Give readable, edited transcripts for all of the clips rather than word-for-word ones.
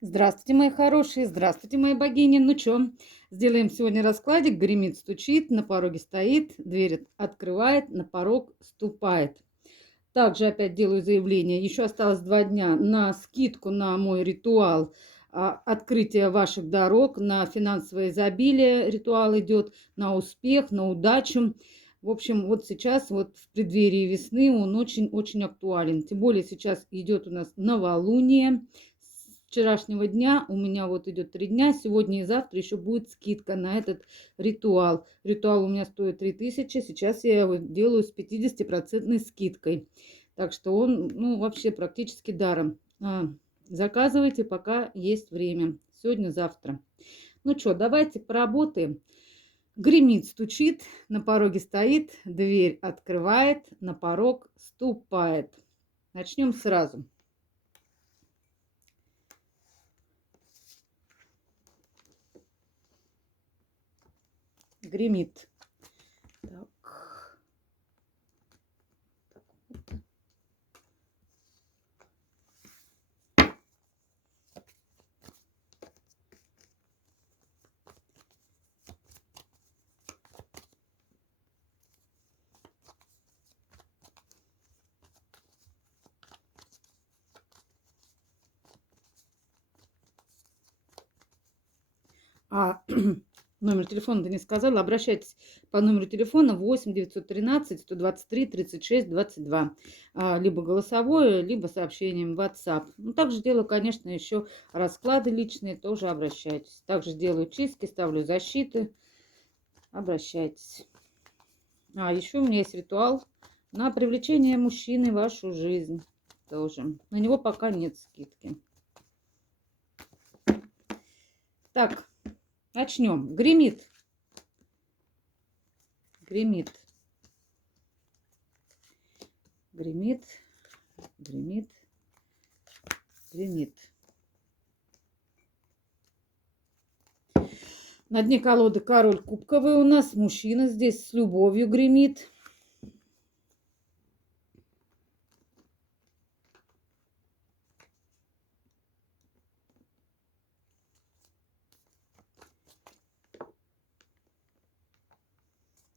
Здравствуйте, мои хорошие, здравствуйте, мои богини. Ну что, сделаем сегодня раскладик. Гремит, стучит, на пороге стоит, дверь открывает, на порог ступает. Также опять делаю заявление. Еще осталось 2 дня на скидку на мой ритуал открытия ваших дорог, на финансовое изобилие ритуал идет, на успех, на удачу. В общем, вот сейчас, вот в преддверии весны он очень-очень актуален. Тем более сейчас идет у нас новолуние. С вчерашнего дня у меня вот идет 3 дня. Сегодня и завтра еще будет скидка на этот ритуал. Ритуал у меня стоит 3000. Сейчас я его делаю с 50% скидкой. Так что он, ну, вообще практически даром. Заказывайте, пока есть время. Сегодня-завтра. Ну что, давайте поработаем. Гремит, стучит, на пороге стоит, дверь открывает, на порог ступает. Начнем сразу. Гремит. Так. Номер телефона-то не сказала. Обращайтесь по номеру телефона 8 913 123 36 22. Либо голосовое, либо сообщением в WhatsApp. Ну, также делаю, конечно, еще расклады личные. Тоже обращайтесь. Также делаю чистки, ставлю защиты. Обращайтесь. Еще у меня есть ритуал на привлечение мужчины в вашу жизнь. Тоже. На него пока нет скидки. Так, начнем. Гремит. Гремит. Гремит. Гремит. Гремит. На дне колоды король кубковый у нас. Мужчина здесь с любовью гремит.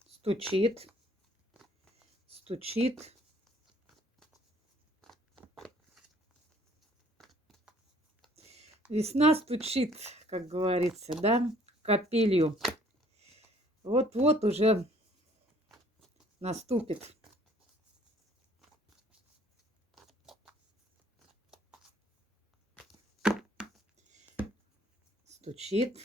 Стучит. Стучит. Весна стучит, как говорится, да, капелью. Вот-вот уже наступит. Стучит.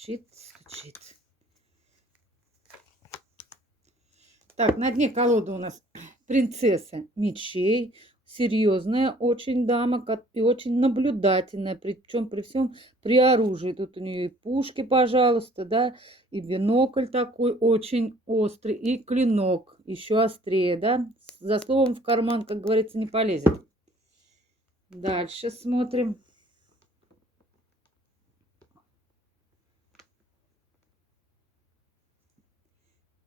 Стучит, стучит. Так, на дне колоды у нас принцесса мечей. Серьезная очень дама и очень наблюдательная. Причем при всем при оружии. Тут у нее и пушки, пожалуйста, да, и бинокль такой очень острый, и клинок еще острее, да. За словом в карман, как говорится, не полезет. Дальше смотрим.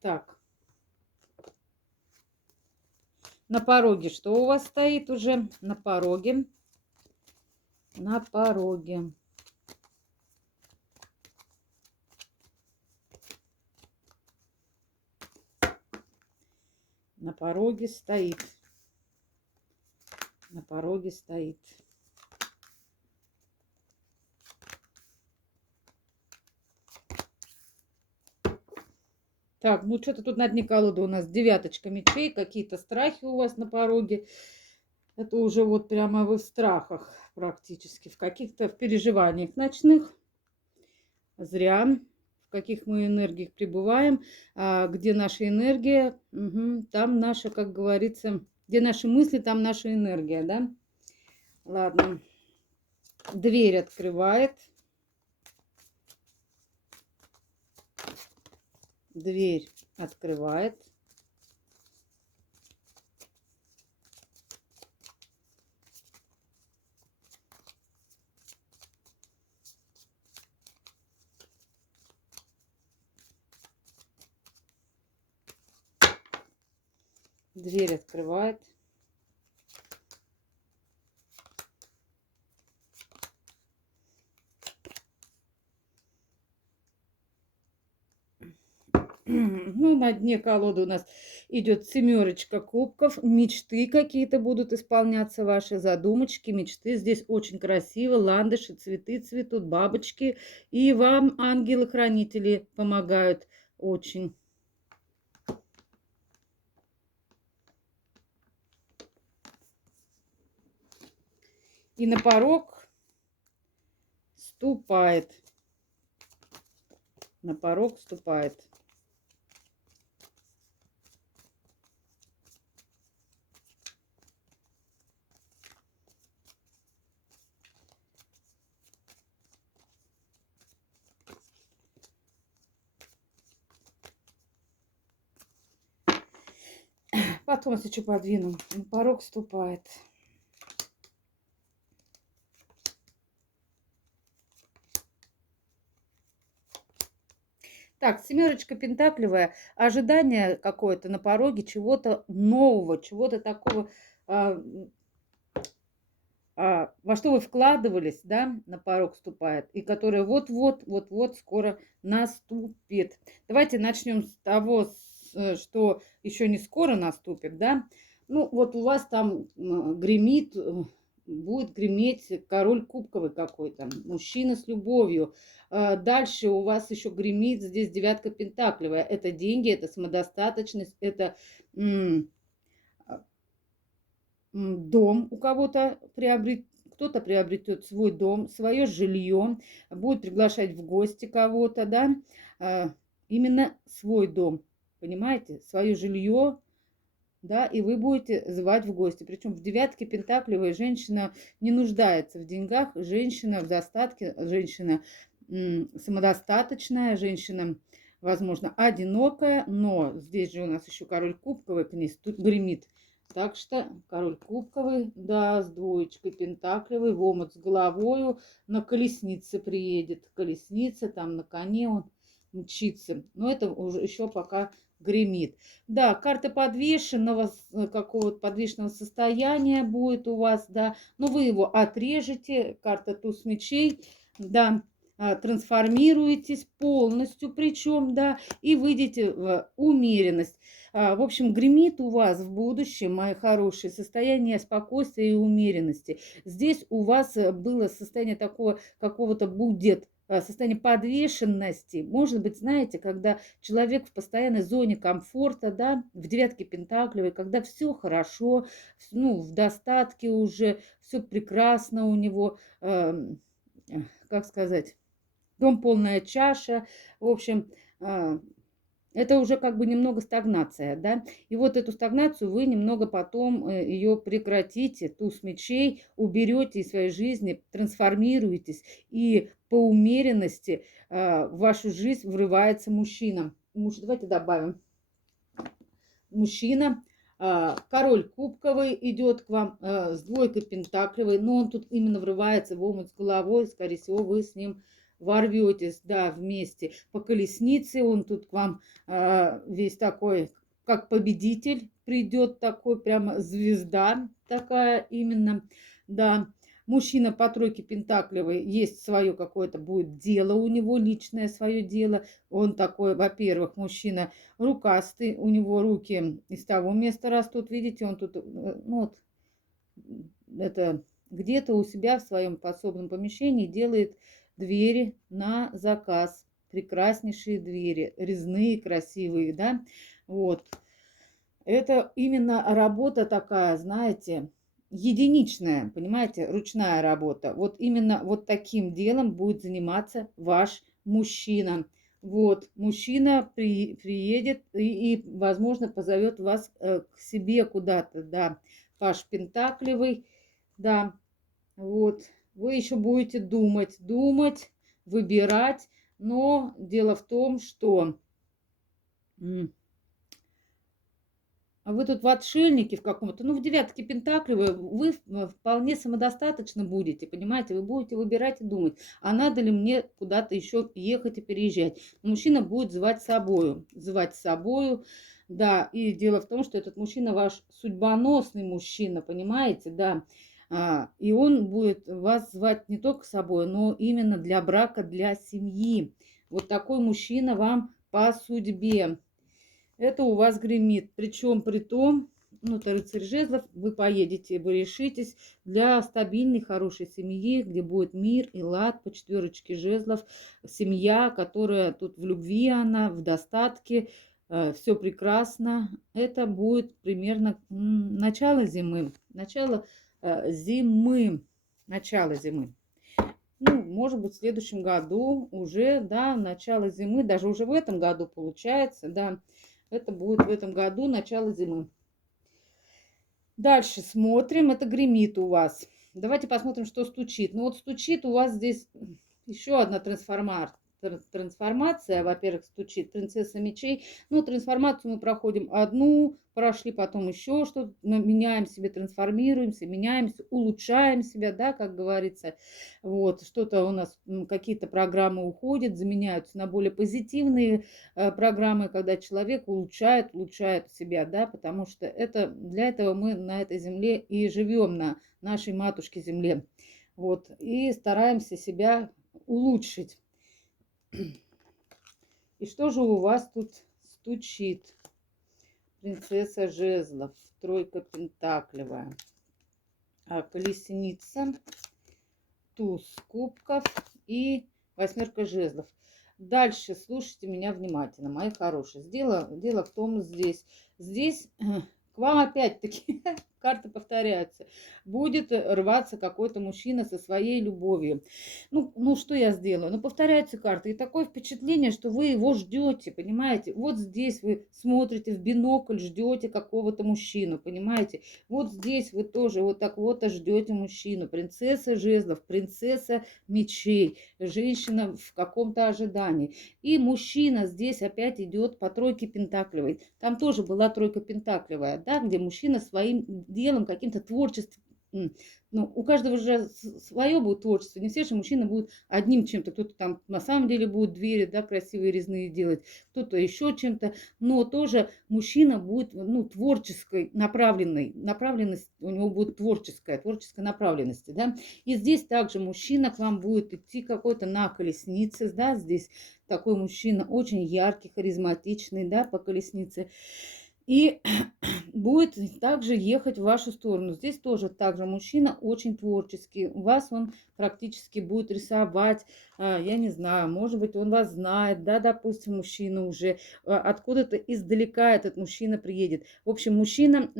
Так. На пороге что у вас стоит уже? На пороге. На пороге. На пороге стоит. На пороге стоит. Так, ну что-то тут на дне колоды у нас девяточка мечей, какие-то страхи у вас на пороге. Это уже вот прямо вы в страхах практически, в каких-то переживаниях ночных. Зря. В каких мы энергиях пребываем, где наша энергия, там наша, как говорится, где наши мысли, там наша энергия, да? Ладно. Дверь открывает. Дверь открывает. Дверь открывает. Ну, на дне колоды у нас идет семерочка кубков. Мечты какие-то будут исполняться, ваши задумочки, мечты. Здесь очень красиво. Ландыши, цветы цветут, бабочки. И вам ангелы-хранители помогают очень. И на порог ступает. На порог ступает. Потом, если что, подвину. На порог ступает. Так, семерочка пентаклевая, ожидание какое-то на пороге чего-то нового, чего-то такого, во что вы вкладывались, да, на порог ступает, и которое вот-вот скоро наступит. Давайте начнем с того, что еще не скоро наступит, да. Ну, вот у вас там гремит, будет греметь король кубковый какой-то, мужчина с любовью. Дальше у вас еще гремит здесь девятка пентаклевая. Это деньги, это самодостаточность, это дом у кого-то приобретет. Кто-то приобретет свой дом, свое жилье, будет приглашать в гости кого-то, да, именно свой дом, понимаете, свое жилье, да, и вы будете звать в гости. Причем в девятке пентаклевой женщина не нуждается в деньгах, женщина в достатке, женщина самодостаточная, женщина, возможно, одинокая, но здесь же у нас еще король кубковый к ней гремит. Так что король кубковый, да, с двоечкой пентаклевой, в омут с головою, на колеснице приедет. Колесница, там на коне он мчится. Но это уже еще пока гремит. Да, карта подвешенного, какого-то подвешенного состояния будет у вас, да, но вы его отрежете, карта туз мечей, да, трансформируетесь полностью, причем, да, и выйдете в умеренность. В общем, гремит у вас в будущем, мои хорошие, состояние спокойствия и умеренности. Здесь у вас было состояние такого, какого-то будет состояние подвешенности. Может быть, знаете, когда человек в постоянной зоне комфорта, да, в девятке пентаклевой, когда все хорошо, ну, в достатке уже, все прекрасно у него, как сказать, дом полная чаша, в общем, это уже как бы немного стагнация, да, и вот эту стагнацию вы немного потом ее прекратите, туз мечей уберете из своей жизни, трансформируетесь, и по умеренности в вашу жизнь врывается мужчина. Давайте добавим. Мужчина, король кубковый идет к вам с двойкой пентаклевой, но он тут именно врывается в омут с головой, скорее всего, вы с ним ворветесь, да, вместе по колеснице, он тут к вам весь такой, как победитель, придет такой, прямо звезда такая именно, да. Мужчина по тройке пентаклевой, есть свое какое-то будет дело у него, личное свое дело. Он такой, во-первых, мужчина рукастый, у него руки из того места растут, видите, он тут, ну вот, это где-то у себя в своем подсобном помещении делает двери на заказ, прекраснейшие двери, резные, красивые, да, вот. Это именно работа такая, знаете, единичная, понимаете, ручная работа. Вот именно вот таким делом будет заниматься ваш мужчина. Вот, мужчина приедет возможно, позовет вас к себе куда-то, да, Паш Пентаклевый, да, вот. Вы еще будете думать, выбирать, но дело в том, что вы тут в отшельнике в каком-то, ну, в девятке пентаклевой, вы вполне самодостаточно будете, понимаете, вы будете выбирать и думать, а надо ли мне куда-то еще ехать и переезжать. Мужчина будет звать с собою, Да, и дело в том, что этот мужчина ваш судьбоносный мужчина, понимаете, да. И он будет вас звать не только с собой, но именно для брака, для семьи. Вот такой мужчина вам по судьбе. Это у вас гремит. Причем при том, ну, это рыцарь жезлов, вы поедете, вы решитесь для стабильной, хорошей семьи, где будет мир и лад по четверочке жезлов. Семья, которая тут в любви она, в достатке, все прекрасно. Это будет примерно начало зимы. Зимы. Начало зимы. Ну, может быть, в следующем году уже, да, начало зимы, даже уже в этом году получается, да, это будет в этом году начало зимы. Дальше смотрим, это гремит у вас. Давайте посмотрим, что стучит. Ну вот стучит у вас здесь еще одна трансформация. Во-первых, стучит принцесса мечей. Ну, трансформацию мы проходим одну, прошли потом еще что-то, меняем себе, трансформируемся, меняемся, улучшаем себя, да, как говорится. Вот, что-то у нас, какие-то программы уходят, заменяются на более позитивные программы, когда человек улучшает себя, да, потому что это, для этого мы на этой земле и живем, на нашей матушке земле. Вот, и стараемся себя улучшить. И что же у вас тут стучит? Принцесса жезлов, тройка пентаклевая, колесница, туз кубков и восьмерка жезлов. Дальше слушайте меня внимательно, мои хорошие. Дело в том, здесь к вам опять-таки карты повторяются. Будет рваться какой-то мужчина со своей любовью. Ну, что я сделаю? Ну, повторяются карты. И такое впечатление, что вы его ждете, понимаете? Вот здесь вы смотрите в бинокль, ждете какого-то мужчину, понимаете? Вот здесь вы тоже вот так вот ждете мужчину. Принцесса жезлов, принцесса мечей, женщина в каком-то ожидании. И мужчина здесь опять идет по тройке пентаклевой. Там тоже была тройка пентаклевая, да, где мужчина своим делом, каким-то творчеством. Ну, у каждого же свое будет творчество. Не все же мужчины будут одним чем-то. Кто-то там на самом деле будет двери, да, красивые резные делать, кто-то еще чем-то. Но тоже мужчина будет, ну, творческой направленность у него будет творческой направленности, да. И здесь также мужчина к вам будет идти какой-то на колеснице, да, здесь такой мужчина очень яркий, харизматичный, да, по колеснице. И будет также ехать в вашу сторону. Здесь тоже также мужчина очень творческий. У вас он практически будет рисовать, я не знаю, может быть, он вас знает, да, допустим, мужчина уже откуда-то издалека этот мужчина приедет. В общем, мужчина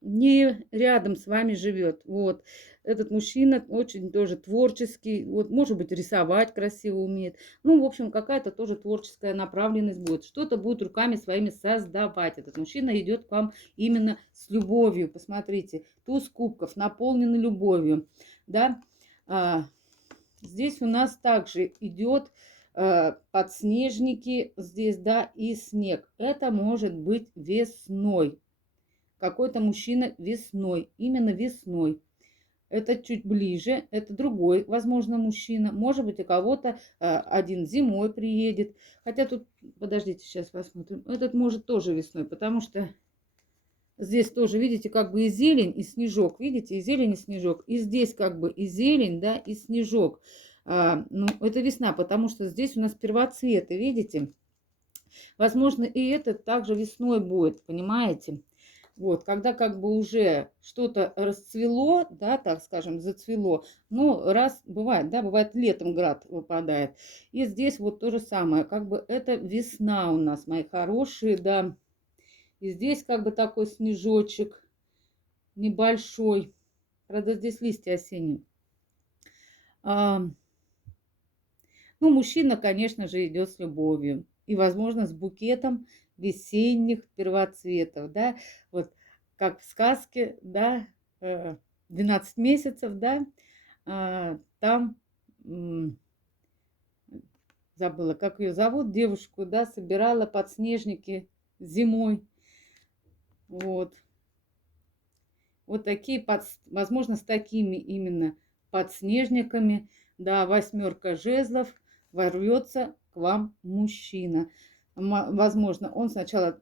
не рядом с вами живет. Вот. Этот мужчина очень тоже творческий, вот, может быть, рисовать красиво умеет. Ну, в общем, какая-то тоже творческая направленность будет. Что-то будет руками своими создавать. Этот мужчина идет к вам именно с любовью. Посмотрите, туз кубков наполнен любовью. Да? Здесь у нас также идет подснежники здесь, да, и снег. Это может быть весной. Какой-то мужчина весной, именно весной. Это чуть ближе, это другой, возможно, мужчина. Может быть, у кого-то один зимой приедет. Хотя тут, подождите, сейчас посмотрим. Этот может тоже весной, потому что здесь тоже, видите, как бы и зелень, и снежок. Видите, и зелень, и снежок. И здесь как бы и зелень, да, и снежок. Ну, это весна, потому что здесь у нас первоцветы, видите. Возможно, и этот также весной будет, понимаете. Вот, когда как бы уже что-то расцвело, да, так скажем, зацвело, ну, раз бывает, да, бывает летом град выпадает. И здесь вот то же самое, как бы это весна у нас, мои хорошие, да. И здесь как бы такой снежочек небольшой. Правда, здесь листья осенние. Ну, мужчина, конечно же, идет с любовью. И, возможно, с букетом весенних первоцветов, да, вот как в сказке, да, 12 месяцев, да, там, забыла, как ее зовут, девушку, да, собирала подснежники зимой, вот такие, возможно, с такими именно подснежниками, да, восьмерка жезлов, ворвется к вам мужчина. возможно, он сначала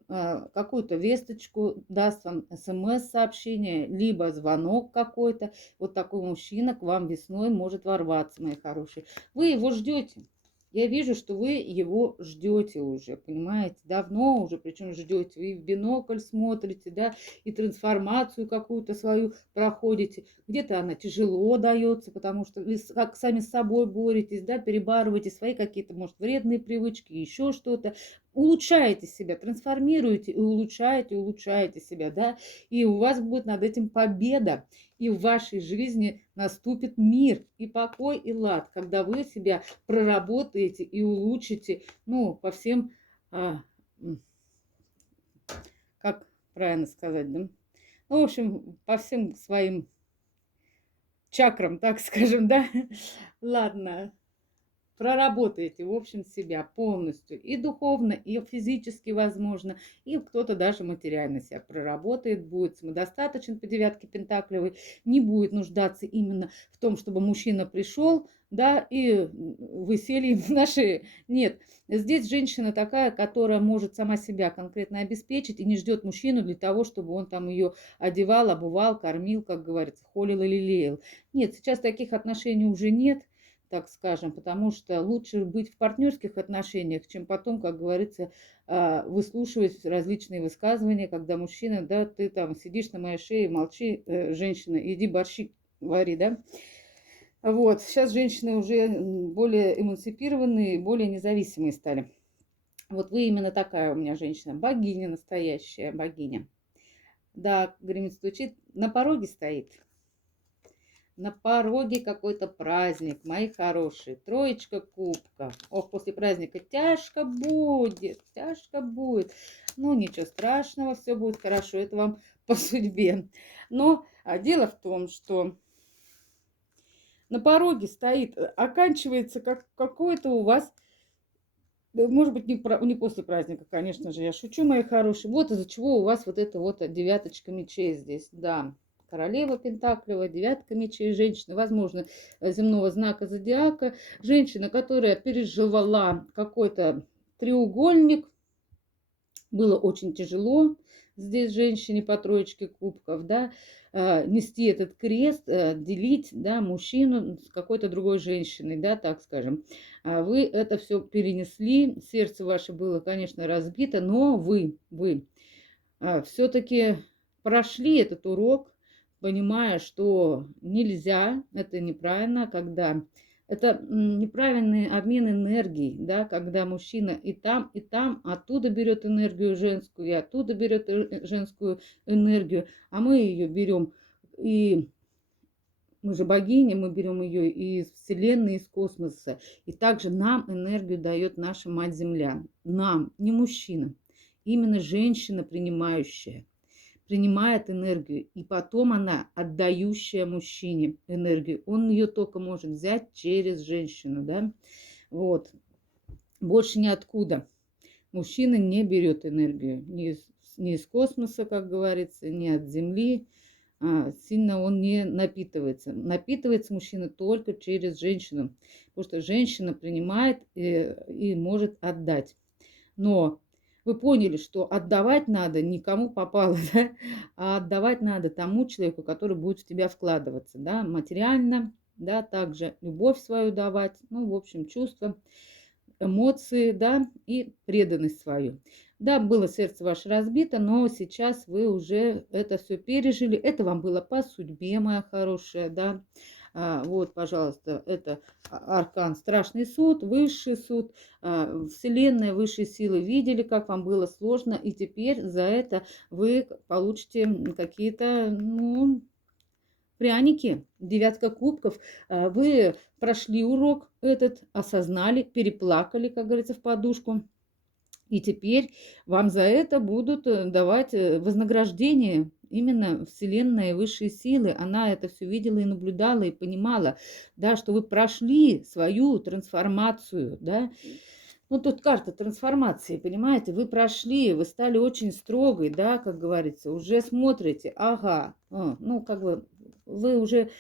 какую-то весточку даст вам, смс-сообщение, либо звонок какой-то. Вот такой мужчина к вам весной может ворваться, мои хорошие. Вы его ждете. Я вижу, что вы его ждете уже, понимаете, давно уже, причем ждете, вы в бинокль смотрите, да, и трансформацию какую-то свою проходите. Где-то она тяжело дается, потому что вы как сами с собой боретесь, да, перебарываете свои какие-то, может, вредные привычки, еще что-то. Улучшаете себя, трансформируете и улучшаете себя, да, и у вас будет над этим победа. И в вашей жизни наступит мир и покой и лад, когда вы себя проработаете и улучшите, ну, по всем, как правильно сказать, да? Ну, в общем, по всем своим чакрам, так скажем, да? Ладно, проработаете, в общем, себя полностью. И духовно, и физически, возможно. И кто-то даже материально себя проработает, будет самодостаточен по девятке пентаклевой. Не будет нуждаться именно в том, чтобы мужчина пришел, да, и вы сели ему на шее. Нет, здесь женщина такая, которая может сама себя конкретно обеспечить и не ждет мужчину для того, чтобы он там ее одевал, обувал, кормил, как говорится, холил или лелеял. Нет, сейчас таких отношений уже нет, так скажем, потому что лучше быть в партнерских отношениях, чем потом, как говорится, выслушивать различные высказывания, когда мужчина, да, ты там сидишь на моей шее, молчи, женщина, иди борщи вари, да. Вот, сейчас женщины уже более эмансипированные, более независимые стали. Вот вы именно такая у меня женщина, богиня, настоящая богиня. Да, гремит, стучит, на пороге стоит. На пороге какой-то праздник, мои хорошие. Троечка кубков. Ох, после праздника тяжко будет, тяжко будет. Ну, ничего страшного, все будет хорошо, это вам по судьбе. Но дело в том, что на пороге стоит, оканчивается какое-то у вас, может быть, не после праздника, конечно же, я шучу, мои хорошие. Вот из-за чего у вас вот эта вот девяточка мечей здесь, да. Королева Пентаклева, девятка мечей, женщина, возможно, земного знака зодиака, женщина, которая переживала какой-то треугольник, было очень тяжело здесь женщине по троечке кубков, да, нести этот крест, делить, да, мужчину с какой-то другой женщиной, да, так скажем. Вы это все перенесли, сердце ваше было, конечно, разбито, но вы все-таки прошли этот урок, понимая, что нельзя, это неправильно, когда это неправильный обмен энергией, да, когда мужчина и там, оттуда берет энергию женскую, и оттуда берет женскую энергию, а мы ее берем, и мы же богини, мы берем ее и из Вселенной, из космоса, и также нам энергию дает наша Мать-Земля, нам, не мужчина, именно женщина принимающая. Принимает энергию, и потом она отдающая мужчине энергию. Он ее только может взять через женщину, да. Вот. Больше ниоткуда. Мужчина не берет энергию ни из космоса, как говорится, ни от Земли. Сильно он не напитывается. Напитывается мужчина только через женщину, потому что женщина принимает и может отдать. Но вы поняли, что отдавать надо никому попало, да? А отдавать надо тому человеку, который будет в тебя вкладываться, да, материально, да, также любовь свою давать, ну, в общем, чувства, эмоции, да, и преданность свою. Да, было сердце ваше разбито, но сейчас вы уже это все пережили, это вам было по судьбе, моя хорошая, да. Вот, пожалуйста, это аркан Страшный суд, Высший суд, Вселенная, высшие силы видели, как вам было сложно, и теперь за это вы получите какие-то, ну, пряники, девятка кубков. Вы прошли урок этот, осознали, переплакали, как говорится, в подушку. И теперь вам за это будут давать вознаграждение. Именно Вселенная и высшие силы, она это все видела и наблюдала, и понимала, да, что вы прошли свою трансформацию, да. Ну, тут карта трансформации, понимаете, вы прошли, вы стали очень строгой, да, как говорится, уже смотрите, ага, ну, как бы вы уже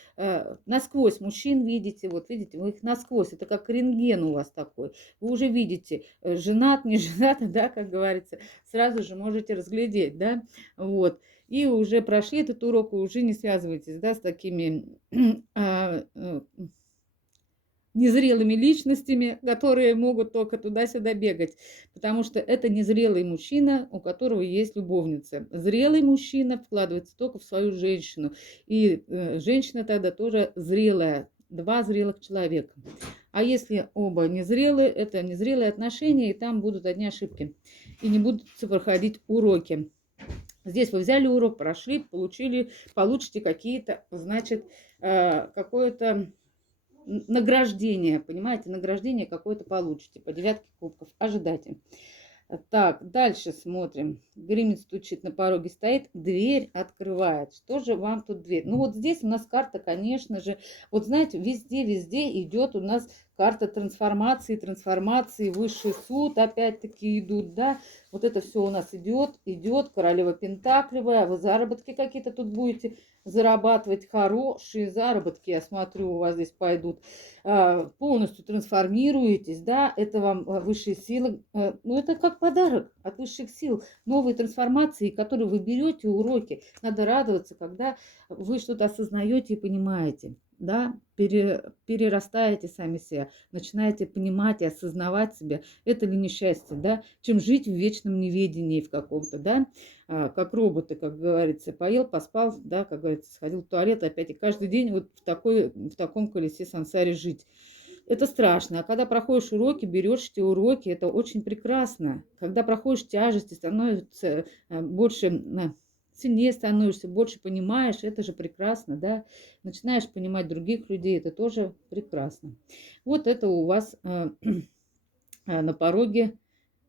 насквозь мужчин видите, вот видите, вы их насквозь, это как рентген у вас такой. Вы уже видите, женат, не женат, да, как говорится, сразу же можете разглядеть, да, вот. И уже прошли этот урок, и уже не связывайтесь, да, с такими незрелыми личностями, которые могут только туда-сюда бегать, потому что это незрелый мужчина, у которого есть любовница. Зрелый мужчина вкладывается только в свою женщину, и женщина тогда тоже зрелая, два зрелых человека. А если оба незрелые, это незрелые отношения, и там будут одни ошибки, и не будут проходить уроки. Здесь вы взяли урок, прошли, получили, получите какие-то, значит, какое-то награждение, понимаете, награждение какое-то получите по 9 кубков. Ожидайте. Так, дальше смотрим. Гремит, стучит, на пороге стоит, дверь открывает. Что же вам тут дверь? Ну вот здесь у нас карта, конечно же, вот знаете, везде идет у нас карта трансформации, высший суд, опять-таки идут, да, вот это все у нас идет, королева пентаклевая, вы заработки какие-то тут будете зарабатывать, хорошие заработки, я смотрю, у вас здесь пойдут, полностью трансформируетесь, да, это вам высшие силы, ну это как подарок от высших сил, новые трансформации, которые вы берете, уроки, надо радоваться, когда вы что-то осознаете и понимаете, да, перерастаете сами себя, начинаете понимать и осознавать себя, это ли не счастье, да, чем жить в вечном неведении в каком-то, да, как роботы, как говорится, поел, поспал, да, как говорится, сходил в туалет опять, и каждый день вот в таком колесе сансаре жить. Это страшно. А когда проходишь уроки, берешь эти уроки, это очень прекрасно. Когда проходишь тяжести, становится больше, сильнее становишься, больше понимаешь, это же прекрасно, да. Начинаешь понимать других людей, это тоже прекрасно. Вот это у вас на пороге.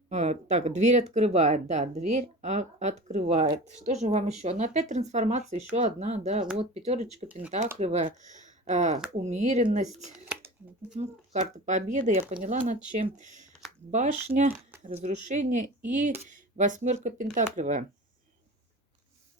Так, дверь открывает, да, дверь открывает. Что же вам еще? Ну, опять трансформация, еще одна, да, вот пятерочка пентаклевая, умеренность. Карта победы, я поняла над чем. Башня, разрушение и восьмерка пентаклевая.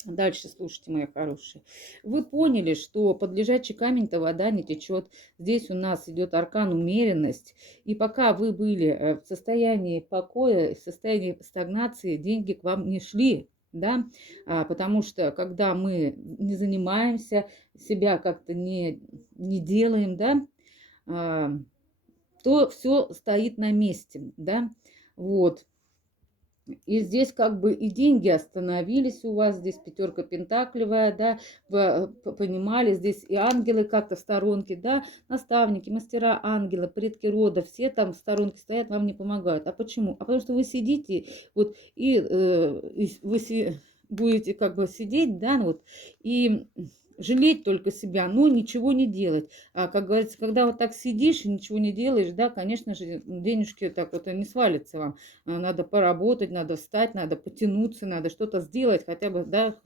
Дальше слушайте, мои хорошие. Вы поняли, что под лежачий камень-то вода не течет. Здесь у нас идет аркан умеренность. И пока вы были в состоянии покоя, в состоянии стагнации, деньги к вам не шли. Да? Потому что когда мы не занимаемся, себя как-то не делаем, да, то все стоит на месте, да, вот. И здесь как бы и деньги остановились у вас, здесь пятерка пентаклевая, да, вы понимали, здесь и ангелы как-то в сторонке, да, наставники, мастера ангела, предки рода, все там в сторонке стоят, вам не помогают. А почему? А потому что вы сидите, вот, и вы будете как бы сидеть, да, вот, и жалеть только себя, но ничего не делать. А как говорится, когда вот так сидишь и ничего не делаешь, да, конечно же, денежки так вот и не свалятся вам. Надо поработать, надо встать, надо потянуться, надо что-то сделать, хотя бы, да,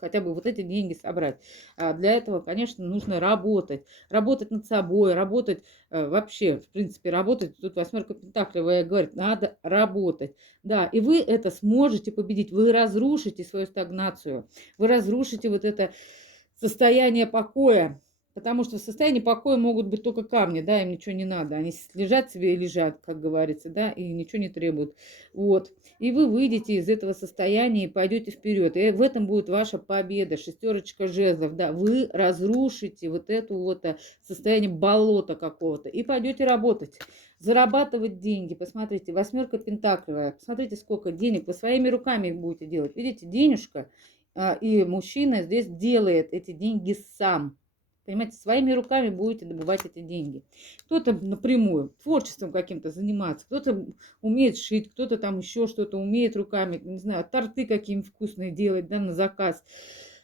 хотя бы вот эти деньги собрать. А для этого, конечно, нужно работать. Работать над собой, работать вообще, в принципе, работать. Тут восьмерка пентаклевая говорит, надо работать. Да, и вы это сможете победить. Вы разрушите свою стагнацию. Вы разрушите вот это состояние покоя, потому что в состоянии покоя могут быть только камни, да, им ничего не надо, они лежат себе и лежат, как говорится, да, и ничего не требуют, вот, и вы выйдете из этого состояния и пойдете вперед, и в этом будет ваша победа, шестерочка жезлов, да, вы разрушите вот это вот состояние болота какого-то и пойдете работать, зарабатывать деньги, посмотрите, восьмерка пентаклевая, посмотрите, сколько денег, вы своими руками их будете делать, видите, денежка. И мужчина здесь делает эти деньги сам. Понимаете, своими руками будете добывать эти деньги. Кто-то напрямую творчеством каким-то заниматься, кто-то умеет шить, кто-то там еще что-то умеет руками, не знаю, торты какие-нибудь вкусные делать, да, на заказ.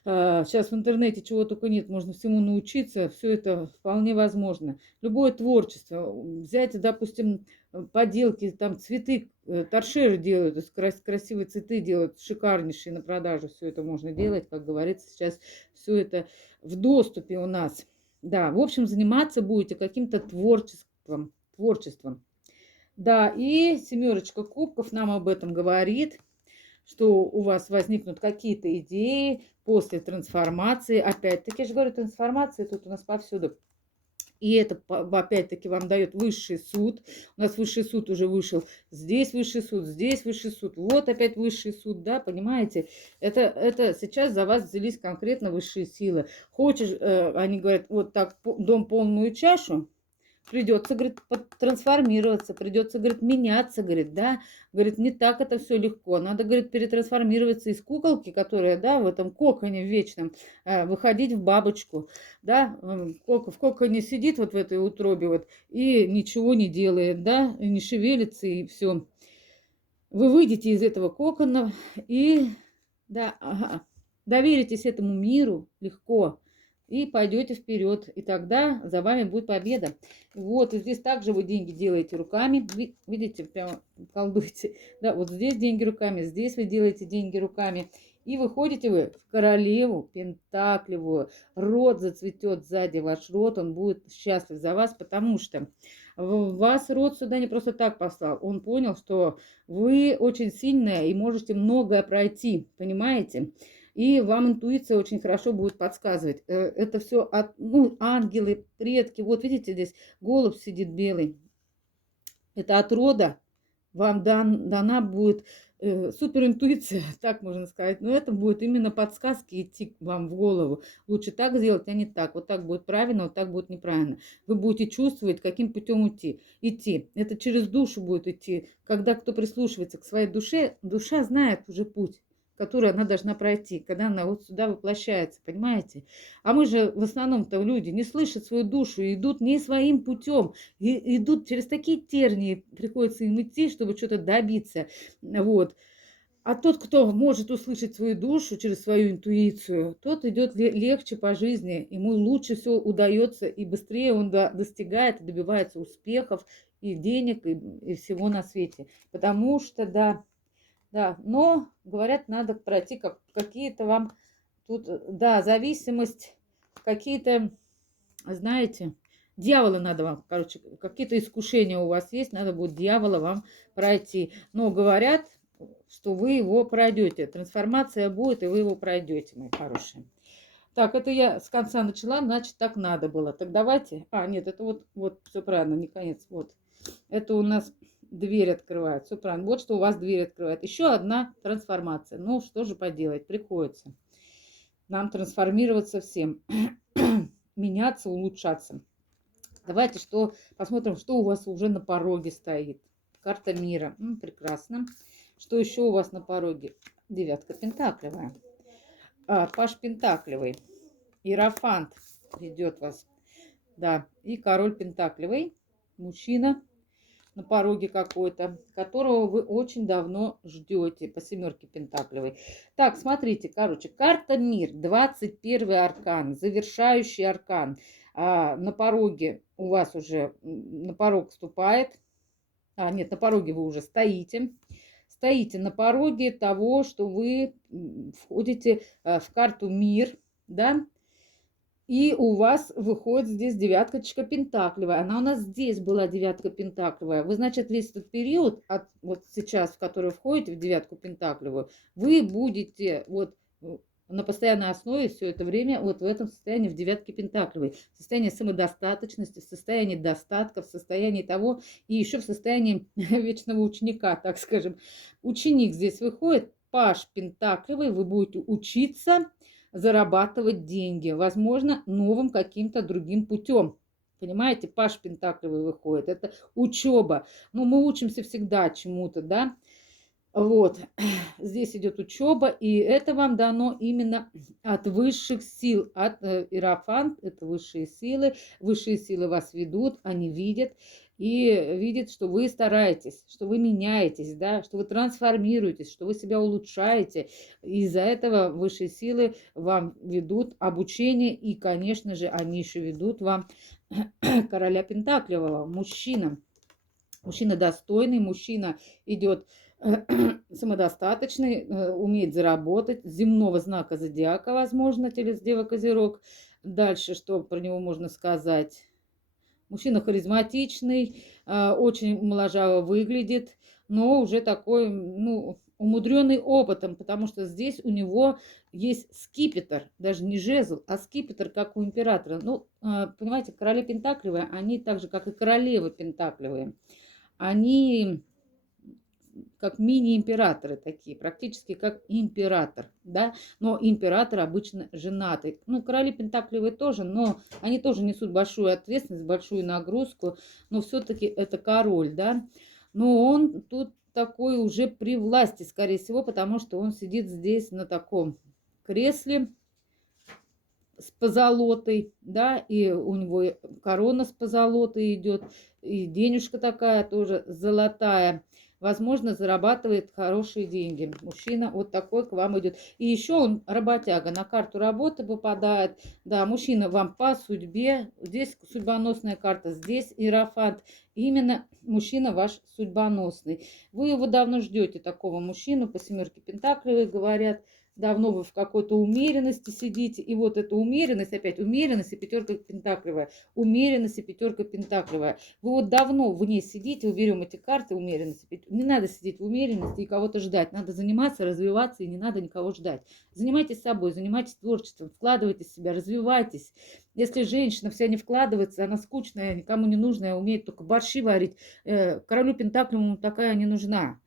Сейчас в интернете чего только нет, можно всему научиться, все это вполне возможно. Любое творчество, взять, допустим, поделки, там цветы, торшеры делают, красивые цветы делают, шикарнейшие на продажу, все это можно делать, как говорится, сейчас все это в доступе у нас. Да, в общем, заниматься будете каким-то творчеством. Да, и семерочка кубков нам об этом говорит. что у вас возникнут какие-то идеи после трансформации. Опять-таки, я же говорю, трансформация тут у нас повсюду. И это, опять-таки, вам дает высший суд. У нас высший суд уже вышел. Здесь высший суд, здесь высший суд. Вот опять высший суд, да, понимаете? Это сейчас за вас взялись конкретно высшие силы. Хочешь, они говорят, вот так, дом полную чашу, придется, говорит, трансформироваться, придется, говорит, меняться, говорит, да, говорит, не так это все легко, надо, говорит, перетрансформироваться из куколки, которая, да, в этом коконе вечном, выходить в бабочку, да, в коконе сидит вот в этой утробе вот и ничего не делает, да, и не шевелится и все. Вы выйдете из этого кокона и, да, доверитесь этому миру легко, и пойдете вперед, и тогда за вами будет победа. Вот, и здесь также вы деньги делаете руками, видите, прямо колдуете, да, вот здесь деньги руками, здесь вы делаете деньги руками, и выходите вы в королеву пентаклевую, род зацветет сзади, ваш род, он будет счастлив за вас, потому что вас род сюда не просто так послал, он понял, что вы очень сильная и можете многое пройти, понимаете? И вам интуиция очень хорошо будет подсказывать. Это все ну, ангелы, предки. Вот видите, здесь голубь сидит белый. Это от рода вам дана будет суперинтуиция, так можно сказать. Но это будет именно подсказки идти вам в голову. Лучше так сделать, а не так. Вот так будет правильно, вот так будет неправильно. Вы будете чувствовать, каким путем идти. Это через душу будет идти. Когда кто прислушивается к своей душе, душа знает уже путь, которую она должна пройти, когда она вот сюда воплощается, понимаете? А мы же в основном-то люди не слышат свою душу, идут не своим путем, идут через такие тернии, приходится им идти, чтобы что-то добиться, вот. А тот, кто может услышать свою душу через свою интуицию, тот идет легче по жизни, ему лучше все удается, и быстрее он достигает, добивается успехов, и денег, и всего на свете. Потому что, да, но, говорят, надо пройти какие-то вам тут, да, зависимость, какие-то, знаете, дьявола надо вам, короче, какие-то искушения у вас есть, надо будет дьявола вам пройти. Но говорят, что вы его пройдете, трансформация будет, и вы его пройдете, мои хорошие. Так, это я с конца начала, значит, так надо было. Так давайте, нет, это вот все правильно, не конец, вот. Это у нас дверь открывает. Все правильно. Вот что у вас дверь открывает. Еще одна трансформация. Ну, что же поделать? Приходится нам трансформироваться всем. Меняться, улучшаться. Давайте посмотрим, что у вас уже на пороге стоит. Карта мира. Прекрасно. Что еще у вас на пороге? Девятка пентаклевая. Паш пентаклевый. Иерофант ведет вас. Да. И король пентаклевый. Мужчина на пороге какой-то, которого вы очень давно ждете, по семерке пентаклевой. Так, смотрите, короче, карта мир, 21 аркан, завершающий аркан. На пороге у вас уже, на порог вступает, нет, на пороге вы уже стоите. Стоите на пороге того, что вы входите в карту мир, да, и у вас выходит здесь девяточка пентаклевая. Она у нас здесь была девятка пентаклевая. Вы, значит, весь этот период, вот сейчас, в который входите в девятку пентаклевую, вы будете вот на постоянной основе все это время вот в этом состоянии, в девятке пентаклевой. В состоянии самодостаточности, в состоянии достатка, в состоянии того, и еще в состоянии вечного ученика, так скажем. Ученик здесь выходит, паш пентаклевый, вы будете учиться зарабатывать деньги, возможно, новым каким-то другим путем. Понимаете, паш пентаклевый выходит, это учеба. Но мы учимся всегда чему-то, да. Вот, здесь идет учеба, и это вам дано именно от высших сил, от Иерофант, это высшие силы вас ведут, они видят, и видят, что вы стараетесь, что вы меняетесь, да, что вы трансформируетесь, что вы себя улучшаете, из-за этого высшие силы вам ведут обучение, и, конечно же, они еще ведут вам короля Пентаклевого, мужчина достойный, мужчина идет самодостаточный, умеет заработать, земного знака зодиака, возможно, телец-дева Козерог. Дальше, что про него можно сказать? Мужчина харизматичный, очень моложаво выглядит, но уже такой, ну, умудренный опытом, потому что здесь у него есть скипетр, даже не жезл, а скипетр, как у императора. Ну, понимаете, короли пентаклевые, они так же, как и королевы пентаклевые, они как мини-императоры такие, практически как император, да, но император обычно женатый. Ну, короли пентаклевые тоже, но они тоже несут большую ответственность, большую нагрузку, но все-таки это король, да, но он тут такой уже при власти, скорее всего, потому что он сидит здесь на таком кресле с позолотой, да, и у него корона с позолотой идет, и денежка такая тоже золотая. Возможно, зарабатывает хорошие деньги. Мужчина вот такой к вам идет. И еще он работяга, на карту работы попадает. Да, мужчина вам по судьбе. Здесь судьбоносная карта, здесь иерофант. Именно мужчина ваш судьбоносный. Вы его давно ждете, такого мужчину, по семерке пентаклей говорят. Давно вы в какой-то умеренности сидите, и вот эта умеренность, опять умеренность и пятерка пентаклевая, умеренность и пятерка пентаклевая. Вы вот давно в ней сидите, уберем эти карты умеренности. Не надо сидеть в умеренности и кого-то ждать, надо заниматься, развиваться, и не надо никого ждать. Занимайтесь собой, занимайтесь творчеством, вкладывайтесь в себя, развивайтесь. Если женщина вся не вкладывается, она скучная, никому не нужная, умеет только борщи варить, королю пентаклевому такая не нужна.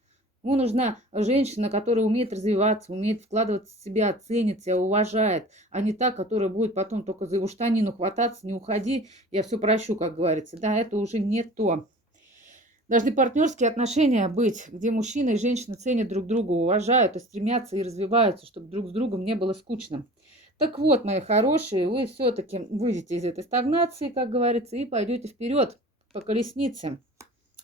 Ему нужна женщина, которая умеет развиваться, умеет вкладываться в себя, ценит себя, уважает, а не та, которая будет потом только за его штанину хвататься, не уходи, я все прощу, как говорится. Да, это уже не то. Должны партнерские отношения быть, где мужчина и женщина ценят друг друга, уважают и стремятся и развиваются, чтобы друг с другом не было скучно. Так вот, мои хорошие, вы все-таки выйдете из этой стагнации, как говорится, и пойдете вперед по колеснице.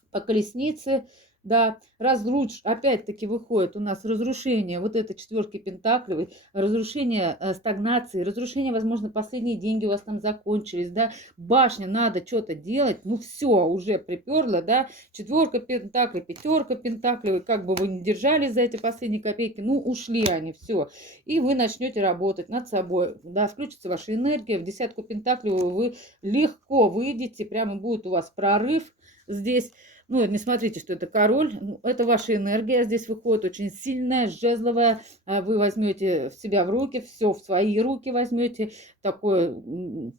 По колеснице, да, опять-таки выходит у нас разрушение вот этой четверки пентаклевой, разрушение стагнации, разрушение, возможно, последние деньги у вас там закончились, да, башня, надо что-то делать, ну все, уже приперло, да, четверка пентаклей, пятерка пентаклей, как бы вы ни держались за эти последние копейки, ну ушли они, все, и вы начнете работать над собой, да, включится ваша энергия, в десятку пентаклей вы легко выйдете, прямо будет у вас прорыв здесь. Ну, не смотрите, что это король, это ваша энергия здесь выходит, очень сильная, жезловая, вы возьмете в себя в руки, все в свои руки возьмете, такой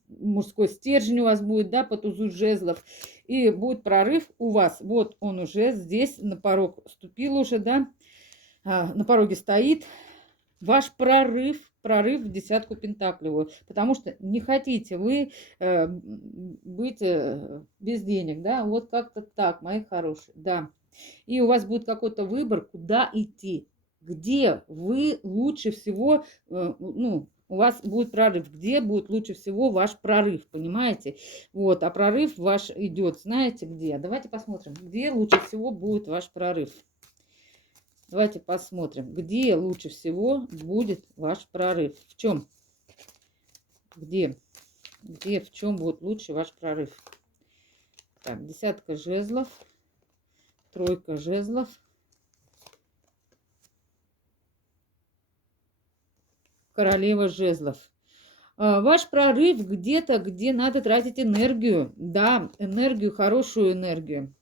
мужской стержень у вас будет, да, по тузу жезлов, и будет прорыв у вас, вот он уже здесь на порог ступил уже, да, на пороге стоит, ваш прорыв в десятку пентаклевую, потому что не хотите вы быть без денег, да, вот как-то так, мои хорошие, да. И у вас будет какой-то выбор, куда идти, где вы лучше всего, ну, у вас будет прорыв, где будет лучше всего ваш прорыв, понимаете? Вот, а прорыв ваш идет, знаете где? Давайте посмотрим, где лучше всего будет ваш прорыв. Давайте посмотрим, где лучше всего будет ваш прорыв. В чем? Где, в чем будет лучше ваш прорыв? Так, десятка жезлов, тройка жезлов, королева жезлов. Ваш прорыв где-то, где надо тратить энергию. Да, энергию, хорошую энергию.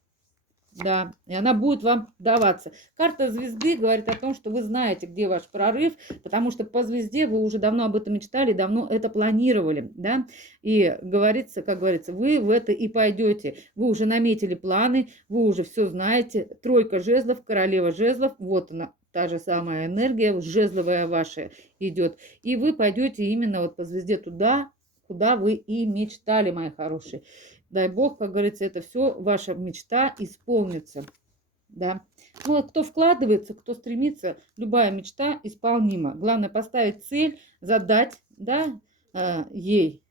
Да, и она будет вам даваться. Карта звезды говорит о том, что вы знаете, где ваш прорыв, потому что по звезде вы уже давно об этом мечтали, давно это планировали, да, и говорится, как говорится, вы в это и пойдете. Вы уже наметили планы, вы уже все знаете. Тройка жезлов, королева жезлов, вот она, та же самая энергия, жезловая ваша идет. И вы пойдете именно вот по звезде туда, куда вы и мечтали, мои хорошие. Дай Бог, как говорится, это все, ваша мечта исполнится. Да. Ну, кто вкладывается, кто стремится, любая мечта исполнима. Главное поставить цель, задать, да, ей,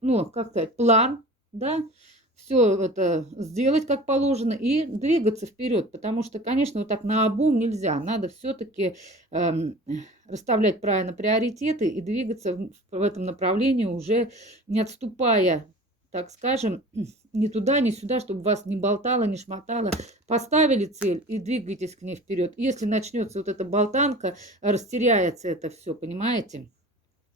ну, как сказать, план, да, все это сделать как положено и двигаться вперед, потому что, конечно, вот так наобум нельзя, надо все-таки расставлять правильно приоритеты и двигаться в этом направлении уже не отступая, так скажем, ни туда, ни сюда, чтобы вас не болтало, не шмотало. Поставили цель и двигайтесь к ней вперед. Если начнется вот эта болтанка, растеряется это все, понимаете?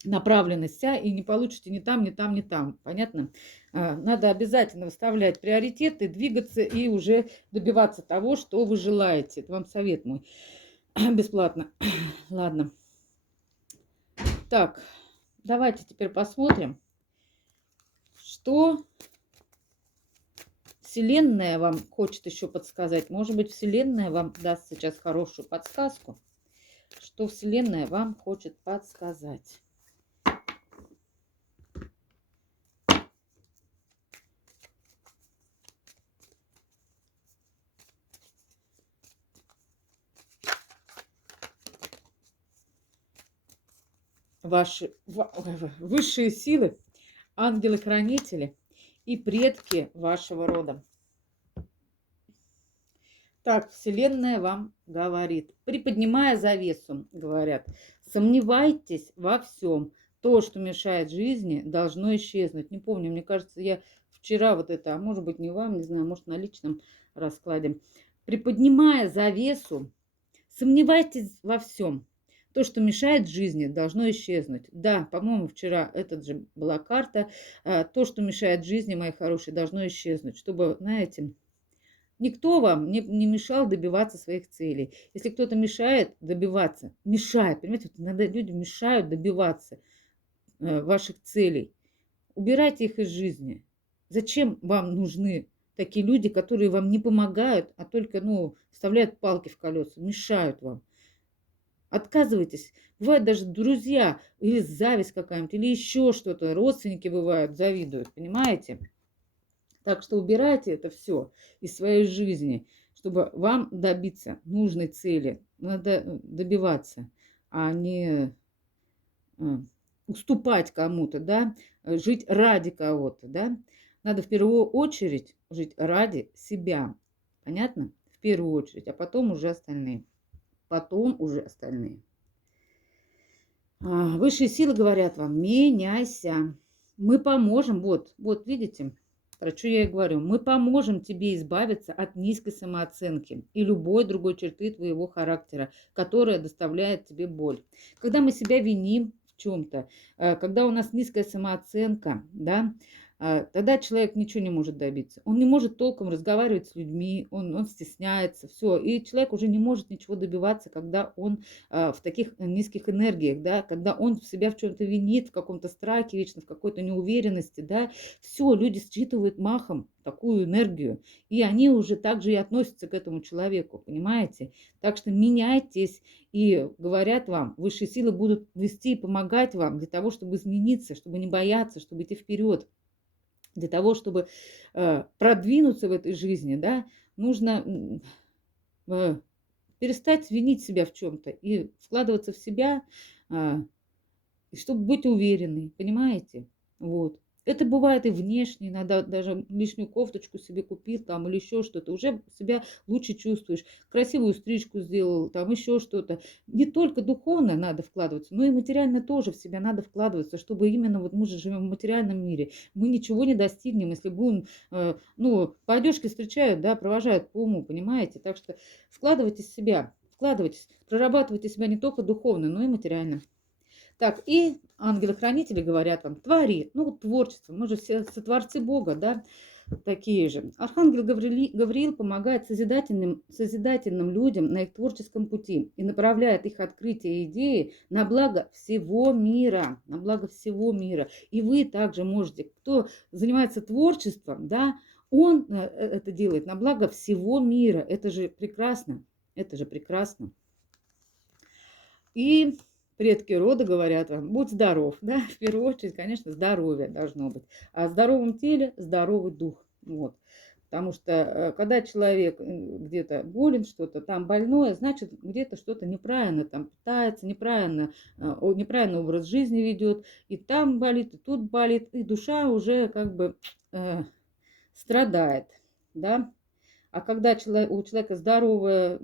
направленность вся, и не получите ни там, ни там, ни там. Понятно? Надо обязательно выставлять приоритеты, двигаться и уже добиваться того, что вы желаете. Это вам совет мой. Бесплатно. Ладно. Так, давайте теперь посмотрим, что Вселенная вам хочет еще подсказать. Может быть, Вселенная вам даст сейчас хорошую подсказку, что Вселенная вам хочет подсказать. Ваши высшие силы, ангелы-хранители и предки вашего рода. Так, Вселенная вам говорит, приподнимая завесу, говорят, сомневайтесь во всем. То, что мешает жизни, должно исчезнуть. Не помню, мне кажется, я вчера вот это, а может быть не вам, не знаю, может на личном раскладе. Приподнимая завесу, сомневайтесь во всем. То, что мешает жизни, должно исчезнуть. Да, по-моему, вчера этот же была карта. То, что мешает жизни, мои хорошие, должно исчезнуть. Чтобы, знаете, никто вам не мешал добиваться своих целей. Если кто-то мешает добиваться, мешает, понимаете, вот иногда люди мешают добиваться ваших целей. Убирайте их из жизни. Зачем вам нужны такие люди, которые вам не помогают, а только, вставляют палки в колеса, мешают вам? Отказывайтесь. Бывают даже друзья, или зависть какая-нибудь, или еще что-то. Родственники бывают, завидуют, понимаете? Так что убирайте это все из своей жизни, чтобы вам добиться нужной цели. Надо добиваться, а не уступать кому-то, да, жить ради кого-то, да. Надо в первую очередь жить ради себя. Понятно? В первую очередь, а потом уже остальные. Потом уже остальные. Высшие силы говорят вам, меняйся. Мы поможем, вот видите, про что я и говорю. Мы поможем тебе избавиться от низкой самооценки и любой другой черты твоего характера, которая доставляет тебе боль. Когда мы себя виним в чем-то, когда у нас низкая самооценка, да, тогда человек ничего не может добиться. Он не может толком разговаривать с людьми, он стесняется, все. И человек уже не может ничего добиваться, когда он в таких низких энергиях, да, когда он себя в чем-то винит, в каком-то страхе вечно, в какой-то неуверенности, да. Все, люди считывают махом такую энергию, и они уже также и относятся к этому человеку, понимаете? Так что меняйтесь, и говорят вам, высшие силы будут вести и помогать вам для того, чтобы измениться, чтобы не бояться, чтобы идти вперед. Для того, чтобы продвинуться в этой жизни, да, нужно перестать винить себя в чем-то и вкладываться в себя, и чтобы быть уверенной, понимаете? Вот. Это бывает и внешне, иногда даже лишнюю кофточку себе купил там или еще что-то, уже себя лучше чувствуешь, красивую стрижку сделал, там еще что-то. Не только духовно надо вкладываться, но и материально тоже в себя надо вкладываться, чтобы именно вот мы же живем в материальном мире, мы ничего не достигнем, если будем, по одежке встречают, да, провожают по уму, понимаете? Так что вкладывайтесь в себя, вкладывайтесь, прорабатывайте себя не только духовно, но и материально. Так, и ангелы-хранители говорят вам, твори, творчество, мы же все сотворцы Бога, да, такие же. Архангел Гавриил помогает созидательным людям на их творческом пути и направляет их открытия и идеи на благо всего мира, на благо всего мира. И вы также можете, кто занимается творчеством, да, он это делает на благо всего мира. Это же прекрасно, это же прекрасно. И предки рода говорят вам, будь здоров, да, в первую очередь, конечно, здоровье должно быть, а в здоровом теле здоровый дух, вот. Потому что когда человек где-то болен, что-то там больное, значит, где-то что-то неправильно там питается, неправильно образ жизни ведет, и там болит, и тут болит, и душа уже как бы страдает, да. А когда у человека здоровое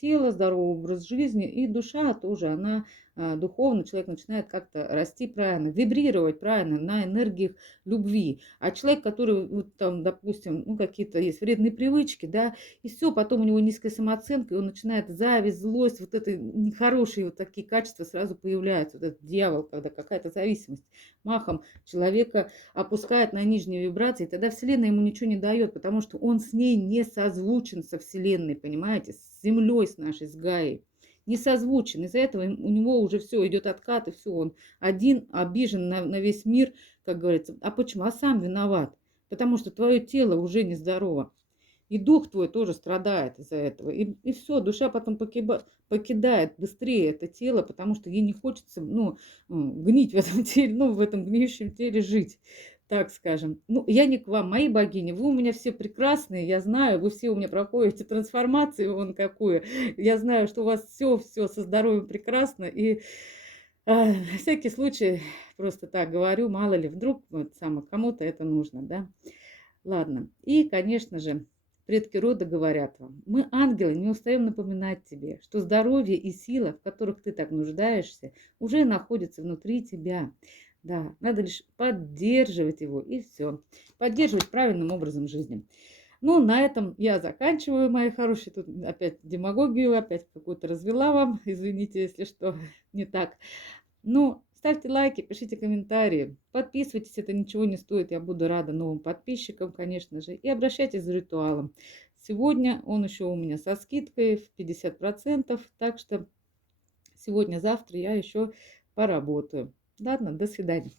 тело, здоровый образ жизни, и душа тоже, она духовно, человек начинает как-то расти правильно, вибрировать правильно на энергиях любви. А человек, который, вот там, допустим, ну, какие-то есть вредные привычки, да, и все, потом у него низкая самооценка, и он начинает зависть, злость, вот это нехорошие вот такие качества сразу появляются, вот этот дьявол, когда какая-то зависимость махом человека опускает на нижние вибрации, тогда Вселенная ему ничего не дает, потому что он с ней не созвучен со Вселенной, понимаете, с Землей, с нашей, с Гаей. Не созвучен. Из-за этого у него уже все, идет откат, и все, он один обижен на весь мир, как говорится. А почему? А сам виноват. Потому что твое тело уже нездорово. И дух твой тоже страдает из-за этого. И все, душа потом покидает быстрее это тело, потому что ей не хочется, ну, гнить в этом теле, ну, в этом гниющем теле жить, так скажем. Ну, я не к вам, мои богини, вы у меня все прекрасные, я знаю, вы все у меня проходите трансформацию, вон какую. Я знаю, что у вас все со здоровьем прекрасно, и на всякий случай просто так говорю, мало ли, вдруг вот кому-то это нужно, да. Ладно, и, конечно же, предки рода говорят вам: мы, ангелы, не устаем напоминать тебе, что здоровье и сила, в которых ты так нуждаешься, уже находятся внутри тебя. Да, надо лишь поддерживать его, и все. Поддерживать правильным образом жизни. Ну, на этом я заканчиваю, мои хорошие. Тут опять демагогию, опять какую-то развела вам. Извините, если что не так. Ну, ставьте лайки, пишите комментарии, подписывайтесь, это ничего не стоит, я буду рада новым подписчикам, конечно же, и обращайтесь за ритуалом. Сегодня он еще у меня со скидкой в 50%, так что сегодня-завтра я еще поработаю. Ладно, до свидания.